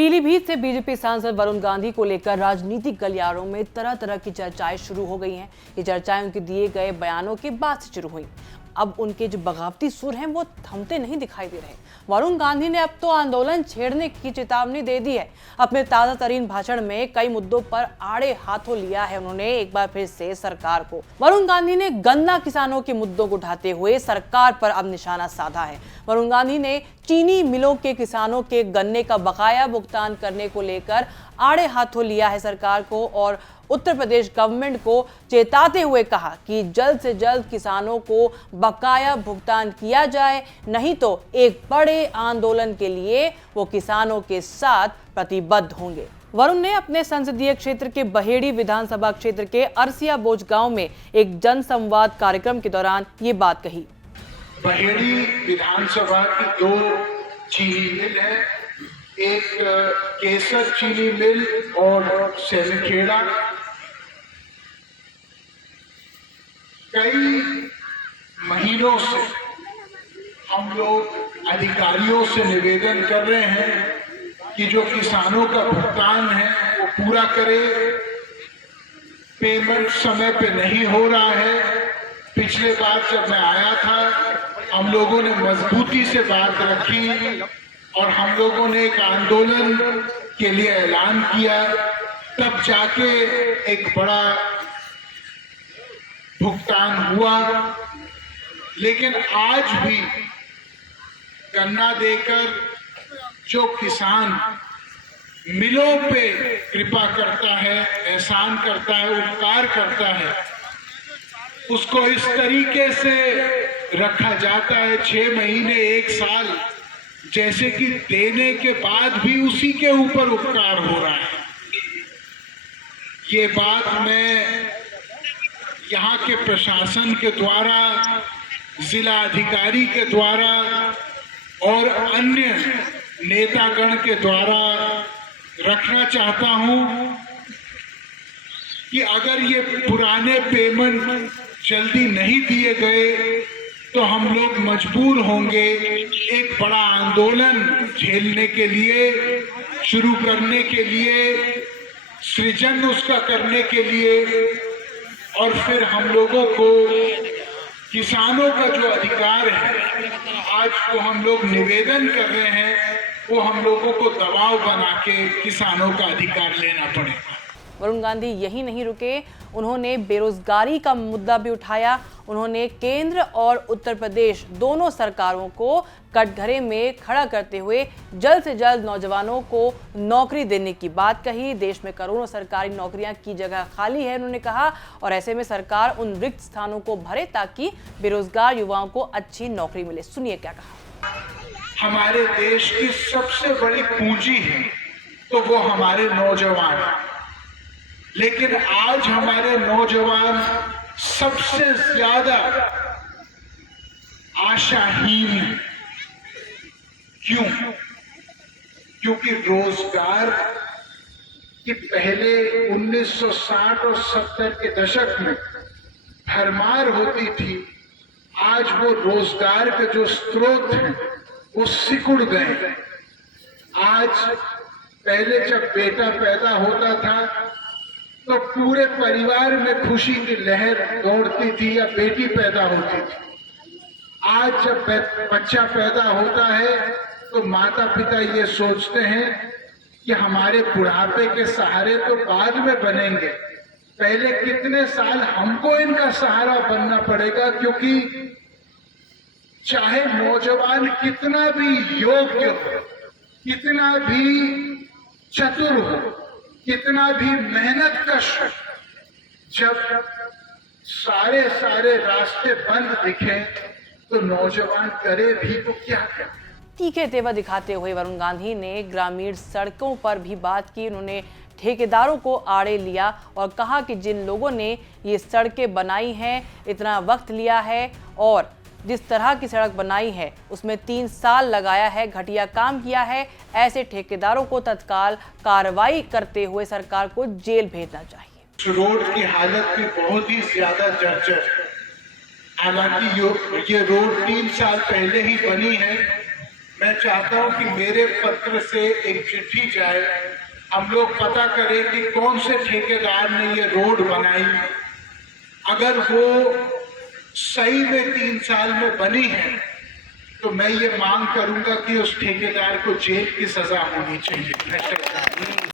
पीलीभीत से बीजेपी सांसद वरुण गांधी को लेकर राजनीतिक गलियारों में तरह तरह की चर्चाएं शुरू हो गई हैं। ये चर्चाएं उनके दिए गए बयानों के बाद से शुरू हुई। अब उनके जो बगावती सुर हैं वो थमते नहीं दिखाई दे रहे। वरुण गांधी ने अब तो आंदोलन छेड़ने की चेतावनी दे दी है। अपने ताजा तरीन भाषण में कई मुद्दों पर आड़े हाथों लिया है उन्होंने एक बार फिर से सरकार को। वरुण गांधी ने गन्ना किसानों के मुद्दों को उठाते हुए सरकार पर अब निशाना साधा है। वरुण गांधी ने चीनी मिलों के किसानों के गन्ने का बकाया भुगतान करने को लेकर आड़े हाथों लिया है सरकार को और उत्तर प्रदेश गवर्नमेंट को चेताते हुए कहा कि जल्द से जल्द किसानों को बकाया भुगतान किया जाए, नहीं तो एक बड़े आंदोलन के लिए वो किसानों के साथ प्रतिबद्ध होंगे। वरुण ने अपने संसदीय क्षेत्र के बहेड़ी विधानसभा क्षेत्र के अरसिया बोझ गांव में एक जनसंवाद कार्यक्रम के दौरान ये बात कही। बहेड़ी विधानसभा की 2 चीनी मिल है, एक केसर चीनी मिल और सैलखेड़ा। कई महीनों से हम लोग अधिकारियों से निवेदन कर रहे हैं कि जो किसानों का भुगतान है वो पूरा करे। पेमेंट समय पे नहीं हो रहा है। पिछले बार जब मैं आया था हम लोगों ने मजबूती से बात रखी और हम लोगों ने एक आंदोलन के लिए ऐलान किया, तब जाके एक बड़ा भुगतान हुआ। लेकिन आज भी गन्ना देकर जो किसान मिलों पे कृपा करता है, एहसान करता है, उपकार करता है, उसको इस तरीके से रखा जाता है 6 महीने 1 साल, जैसे कि देने के बाद भी उसी के ऊपर उपकार हो रहा है। ये बात मैं यहाँ के प्रशासन के द्वारा, जिला अधिकारी के द्वारा और अन्य नेतागण के द्वारा रखना चाहता हूँ कि अगर ये पुराने पेमेंट जल्दी नहीं दिए गए तो हम लोग मजबूर होंगे एक बड़ा आंदोलन झेलने के लिए, शुरू करने के लिए, सृजन उसका करने के लिए। और फिर हम लोगों को किसानों का जो अधिकार है, आज को हम लोग निवेदन कर रहे हैं, वो हम लोगों को दबाव बना के किसानों का अधिकार लेना पड़ेगा। वरुण गांधी यही नहीं रुके, उन्होंने बेरोजगारी का मुद्दा भी उठाया। उन्होंने केंद्र और उत्तर प्रदेश दोनों सरकारों को कटघरे में खड़ा करते हुए जल्द से जल्द नौजवानों को नौकरी देने की बात कही। देश में करोड़ों सरकारी नौकरियां की जगह खाली है उन्होंने कहा, और ऐसे में सरकार उन रिक्त स्थानों को भरे ताकि बेरोजगार युवाओं को अच्छी नौकरी मिले। सुनिए क्या कहा। हमारे देश की सबसे बड़ी पूंजी है तो वो हमारे नौजवान, लेकिन आज हमारे नौजवान सबसे ज्यादा आशाहीन हैं। क्यों? क्योंकि रोजगार की पहले 1960 और 70 के दशक में भरमार होती थी। आज वो रोजगार के जो स्रोत हैं वो सिकुड़ गए। आज पहले जब बेटा पैदा होता था तो पूरे परिवार में खुशी की लहर दौड़ती थी, या बेटी पैदा होती थी। आज जब बच्चा पैदा होता है तो माता पिता ये सोचते हैं कि हमारे बुढ़ापे के सहारे तो बाद में बनेंगे, पहले कितने साल हमको इनका सहारा बनना पड़ेगा। क्योंकि चाहे नौजवान कितना भी योग्य हो, कितना भी चतुर हो, कितना भी मेहनत कश, जब सारे रास्ते बंद दिखे तो नौजवान करे भी तो क्या करे। तीखे तेवर दिखाते हुए वरुण गांधी ने ग्रामीण सड़कों पर भी बात की। उन्होंने ठेकेदारों को आड़े लिया और कहा कि जिन लोगों ने ये सड़कें बनाई हैं, इतना वक्त लिया है और जिस तरह की सड़क बनाई है उसमें 3 साल लगाया है, घटिया काम किया है, ऐसे ठेकेदारों को तत्काल कार्रवाई करते हुए सरकार को जेल भेजना चाहिए। रोड की हालत भी बहुत ही ज्यादा जर्जर है। हालांकि ये रोड 3 साल पहले ही बनी है, मैं चाहता हूं कि मेरे पत्र से एक चिट्ठी जाए, हम लोग पता करें कि कौन से ठेकेदार ने ये रोड बनाई। अगर वो सही में 3 साल में बनी है तो मैं ये मांग करूंगा कि उस ठेकेदार को जेल की सजा होनी चाहिए।